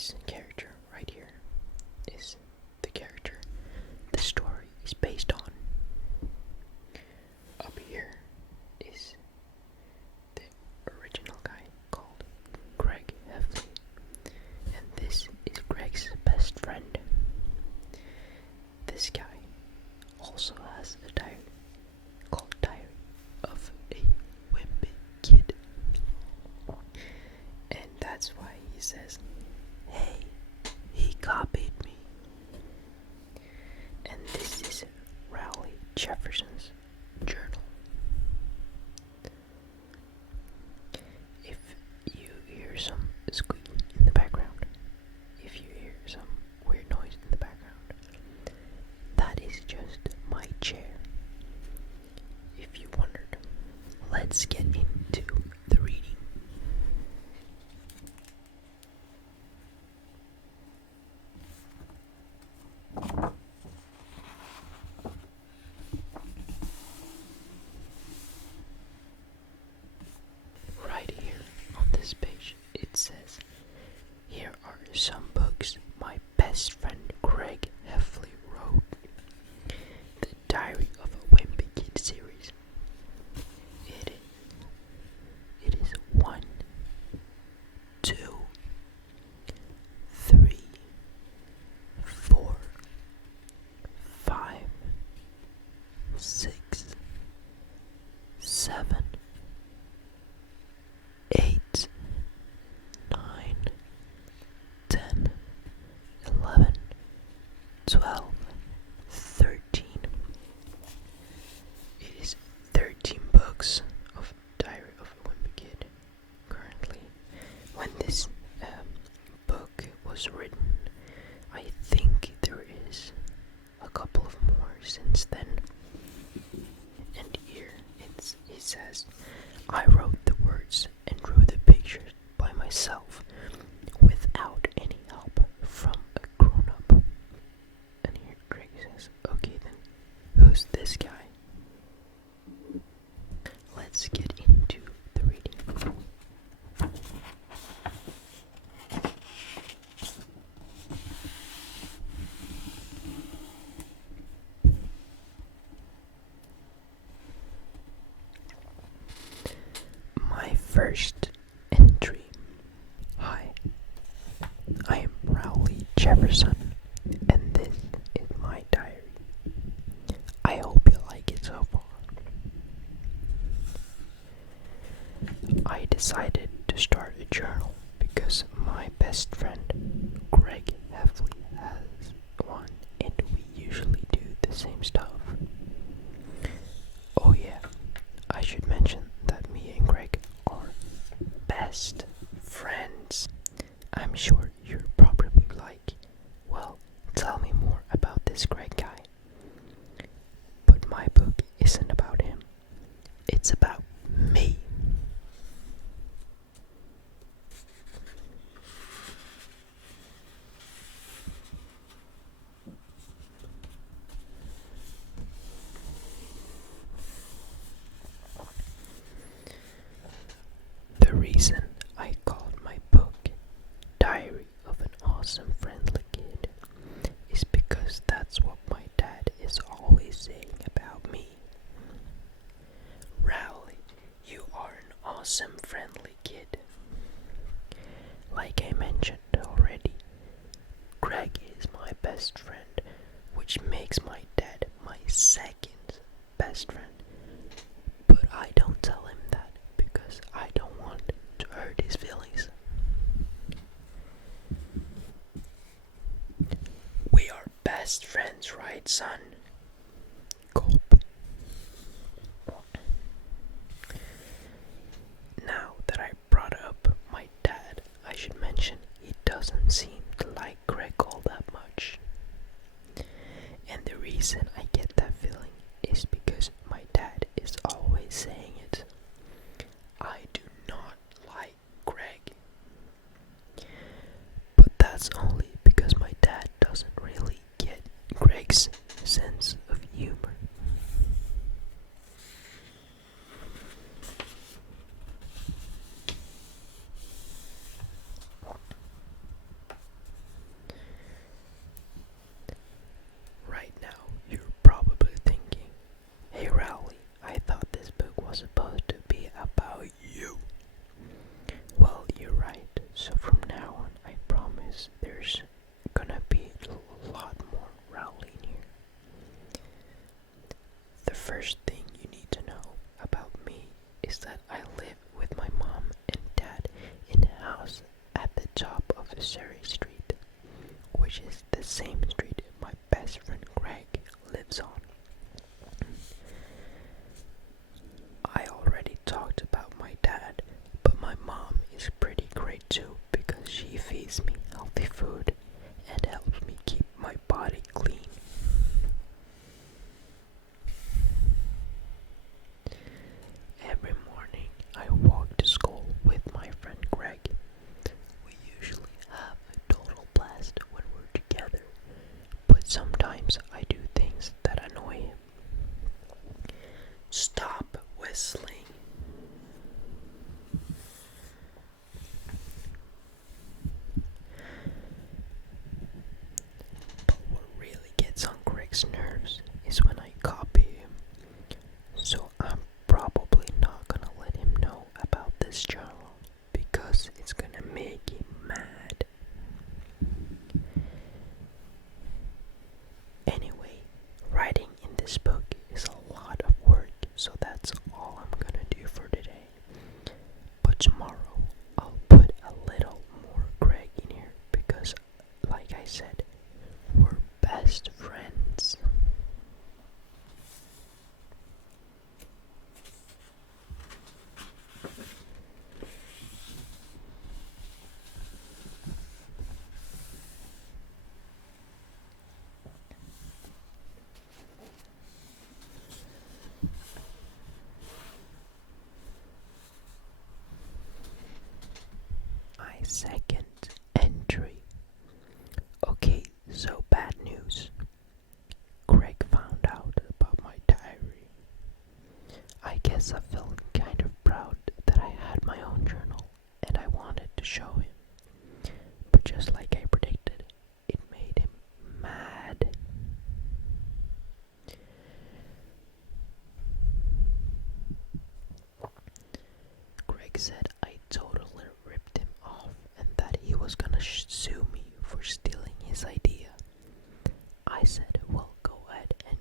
this character right here is the character the story is based on. Up here is the original guy called Greg Heffley, and this is Greg's best friend. This guy also has a diary called Diary of a Wimpy Kid, and that's why he says, "Hey, he copied me." And this is Rowley Jefferson's journal. If you hear some squeaking in the background, if you hear some weird noise in the background, that is just my chair. If you wondered, let's get into the reading. Right here on this page, it says, "Here are some books my best friend Greg Heffley wrote. The Diary of a Wimpy Kid series. It is 1, 2, 3, 4, 5, 6, 7, 8, 9, 10, 11, 12, 13. It is 13 books of Diary of a Wimpy Kid currently. When this book was written, I think there is a couple of more since then. And here it says, "I wrote the words and drew the pictures by myself without any help from a grown-up." And here Greg says, "Okay then, who's this guy?" Let's get into the reading. My first entry. Hi, I am Rowley Jefferson, and this is my diary. I hope you like it so far. I decided to start a journal because my best friend Greg Heffley has one, and we usually do the same stuff. Oh yeah, I should mention that me and Greg are best friends. I'm sure you're probably like, well, tell me more about this Greg guy. But my book isn't about him. It's about me. The reason I called my book Diary of an Awesome Friendly Kid is because that's what my dad is always saying about me. "Rowley, you are an awesome friendly kid." Like I mentioned already, Greg is my best friend, which makes my dad my second best friend. But I don't tell him that because I don't want to hurt his feelings. We are best friends, right, son? Gulp. Now that I brought up my dad, I should mention he doesn't seem to like Greg all that much. And the reason I get that feeling is because my dad is always saying it. I do not like Greg. But that's only because my dad doesn't really get Greg's sense of humor. Surrey Street, which is the same street my best friend Greg lives on. I already talked about my dad, but my mom is pretty great too because she feeds me healthy food and helps me keep my body clean. Every morning I walk to school with my friend Greg. We usually have a total blast when we're together, but sometimes I do things that annoy him. Stop whistling. But what really gets on Greg's nerves is when I copy him. So I'm probably not gonna let him know about this journal because it's gonna make him mad. Anyway, writing in this book is a lot of work, so that's all I'm gonna do for today. But tomorrow I'll put a little more Greg in here because, like I said, we're best friends. My second entry. Okay, so bad news. Greg found out about my diary. I guess I felt kind of proud that I had my own journal and I wanted to show him. But just like I predicted, it made him mad. Greg said I totally ripped him off and that he was gonna sue me for stealing his idea. I said, well, go ahead and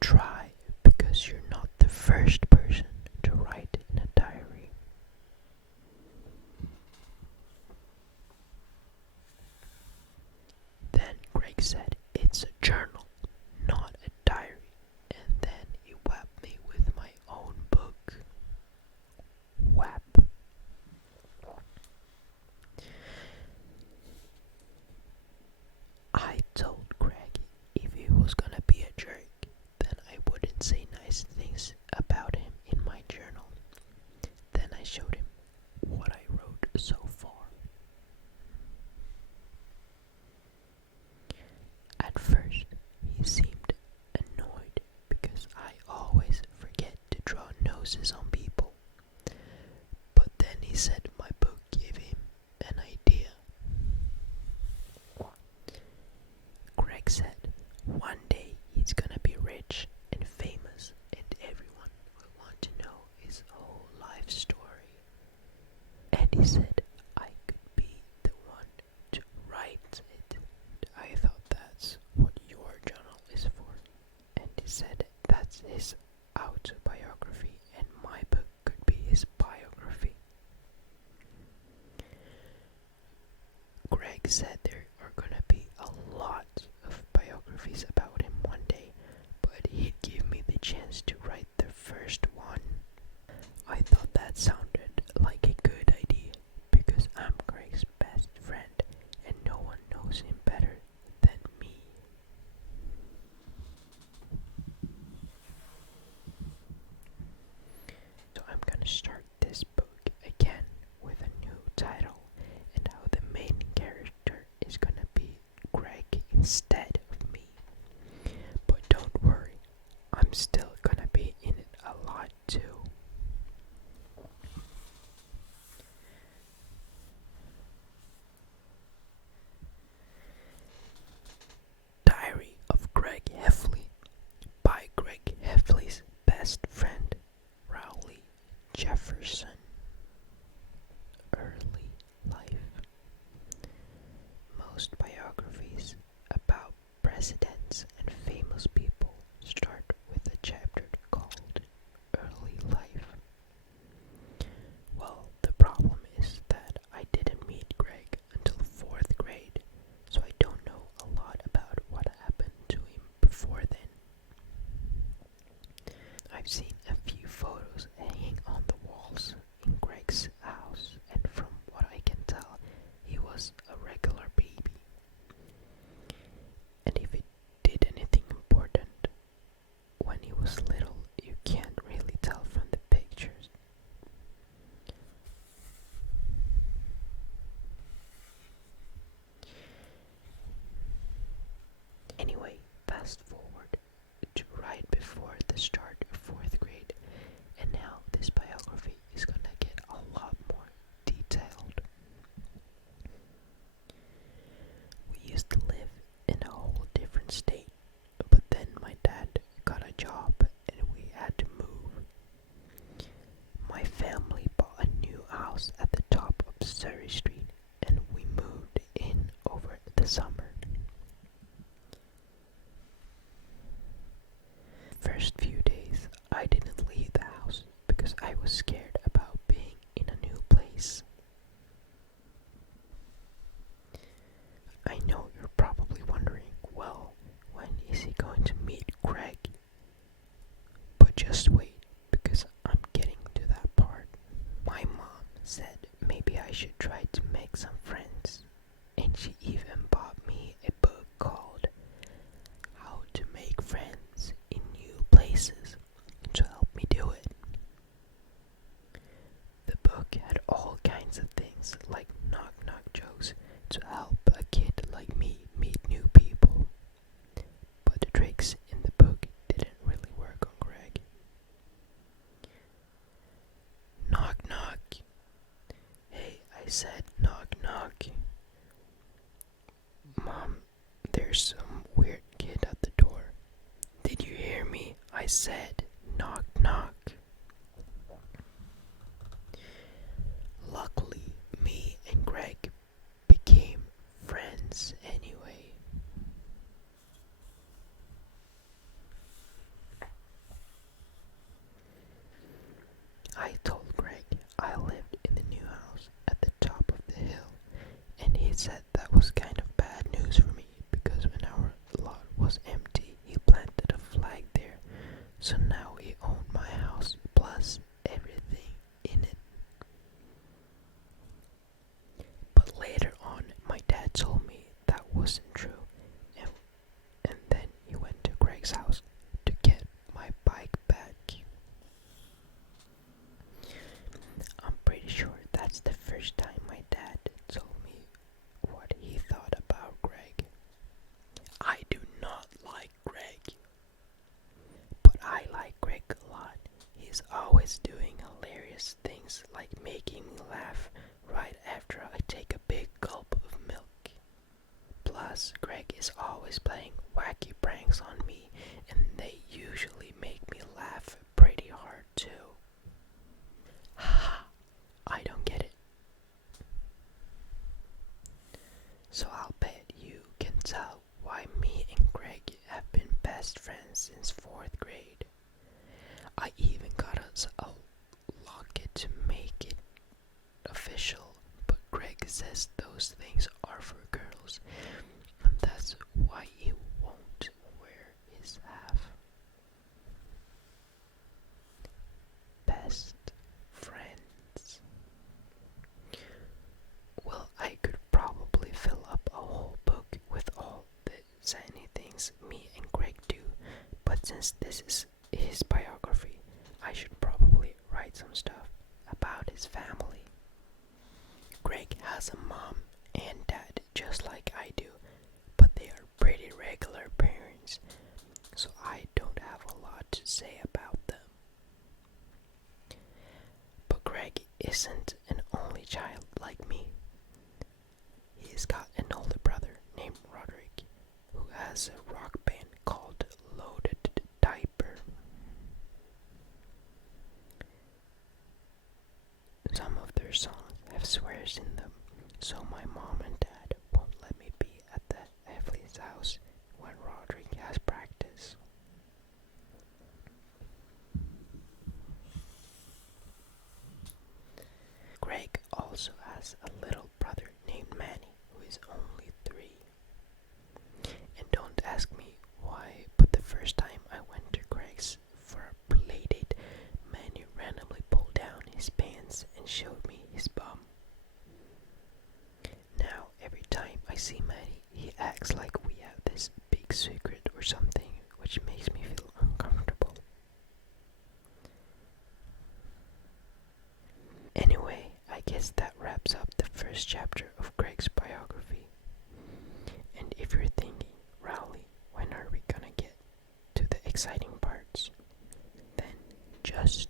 try because you're not the first person to write in a diary. Then Greg said, it's a journal, not a diary, and then he whapped me with my own book. Whap. I told Greg if he was gonna be a jerk, then I wouldn't say nice things about him in my journal. Then I showed him what I wrote so far. At first, he seemed annoyed because I always forget to draw noses on people. But then he said my book gave him an idea. Greg said one day he's gonna be rich and famous and everyone will want to know his whole life story. And he said I could be the one to write it. I thought that's what your journal is for. And he said that's his autobiography and my book could be his biography. Greg said there are gonna be a lot of biographies about him one day, but he'd give me the chance to write the first one. I thought that sounded like a good idea because I'm Greg's best friend and no one knows him better than me. So I'm gonna start this book again with a new title and how the main character is gonna be Greg instead of me. different state. But then my dad got a job and we had to move. My family bought a new house at the top of Surrey Street and we moved in over the summer. First few days I didn't leave the house because I was scared about being in a new place. I know you're probably wondering, well, when is he going to meet Greg? But just wait, because I'm getting to that part. My mom said maybe I should try to make some friends, and she even bought me a book called How to Make Friends in New Places to help me do it. The book had all kinds of things like knock-knock jokes to help a kid like me meet new people. But the tricks in the book didn't really work on Greg. Knock knock. Hey, I said knock knock. Mom, there's some weird kid at the door. Did you hear me? I said knock knock. Luckily, me and Greg became friends anyway. I told Greg I lived in the new house at the top of the hill, and he said that was kind of bad news for me because when our lot was empty, he planted a flag there, so now he owned my house plus everything in it. But later on, my dad told me that wasn't true, and then he went to Greg's house to get my bike back. I'm pretty sure that's the first time my dad told me what he thought about Greg. I do not like Greg, but I like Greg a lot. He's always doing hilarious things like making me laugh right after I take a big gulp of milk. Plus, Greg is always playing wacky pranks on me, and they usually make me laugh pretty hard too. I don't get it. So I'll bet you can tell why me and Greg have been best friends since 4th grade. I even got us a locket to make it official, but Greg says those things are for girls, and that's why he won't wear his half. Best friends. Well, I could probably fill up a whole book with all the zany things me and Greg do, but since this is his biography, I should probably write some stuff about his family. Greg has a mom and dad just like I do, but they are pretty regular parents, so I don't have a lot to say about them. But Greg isn't an only child like me. He's got an older brother named Roderick, who has a rock band called Loaded Diaper. Some of their songs have swears in them, so my mom and dad won't let me be at the Everly's house when Roderick has practice. Greg also has a little brother named Manny, who is only 3. And don't ask me why, but the first time I went to Greg's for a playdate, Manny randomly pulled down his pants and showed me his bum. Now, every time I see Manny, he acts like we have this big secret or something, which makes me feel uncomfortable. Anyway, I guess that wraps up the first chapter of Greg's biography. And if you're thinking, Rowley, when are we gonna get to the exciting parts? Then just